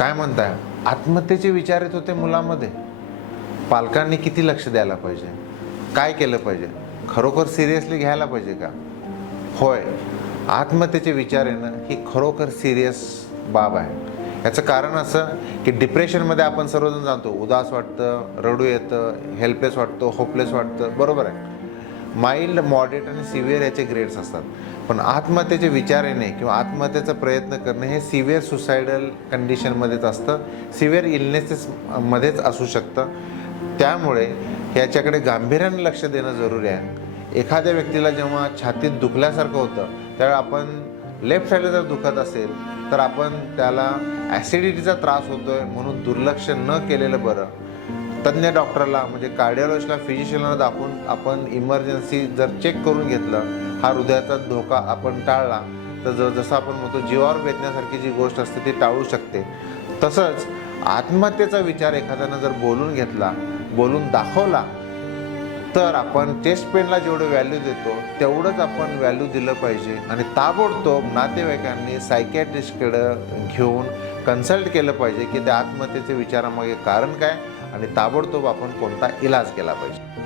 काय म्हणताय, आत्महत्येचे विचार येत होते मुलामध्ये? पालकांनी किती लक्ष द्यायला पाहिजे? काय केलं पाहिजे? खरोखर सिरियसली घ्यायला पाहिजे का? होय, आत्महत्येचे विचार येणं ही खरोखर सिरियस बाब आहे. याचं कारण असं की डिप्रेशनमध्ये आपण सर्वजण जाणतो, उदास वाटतं, रडू येतं, हेल्पलेस वाटतं, होपलेस वाटतं, बरोबर आहे. माइल्ड, मॉडरेट आणि सिव्हिअर याचे ग्रेड्स असतात. पण आत्महत्येचे विचार येणे किंवा आत्महत्येचा प्रयत्न करणे हे सिव्हिअर सुसायडल कंडिशनमध्येच असतं, सिव्हिअर इलनेसेसमध्येच असू शकतं. त्यामुळे याच्याकडे गांभीर्याने लक्ष देणं जरुरी आहे. एखाद्या व्यक्तीला जेव्हा छातीत दुखल्यासारखं होतं, त्यावेळी आपण लेफ्ट साईडला जर दुखत असेल तर आपण त्याला ॲसिडिटीचा त्रास होतोय म्हणून दुर्लक्ष न केलेलं बरं. तज्ज्ञ डॉक्टरला म्हणजे कार्डिओलॉजिस्टला, फिजिशियनला दाखवून आपण इमर्जन्सी जर चेक करून घेतलं, हा हृदयाचा धोका आपण टाळला तर जसं आपण म्हणतो जीवावर बेतण्यासारखी जी गोष्ट असते ती टाळू शकते. तसंच आत्महत्येचा विचार एखाद्यानं जर बोलून घेतला, बोलून दाखवला, तर आपण चेस्ट पेनला जेवढं व्हॅल्यू देतो तेवढंच आपण व्हॅल्यू दिलं पाहिजे. आणि ताबडतोब नातेवाईकांनी सायकॅट्रिस्टकडं घेऊन कन्सल्ट केलं पाहिजे की त्या आत्महत्येच्या विचारामागे कारण काय आणि ताबडतोब आपण कोणता इलाज केला पाहिजे.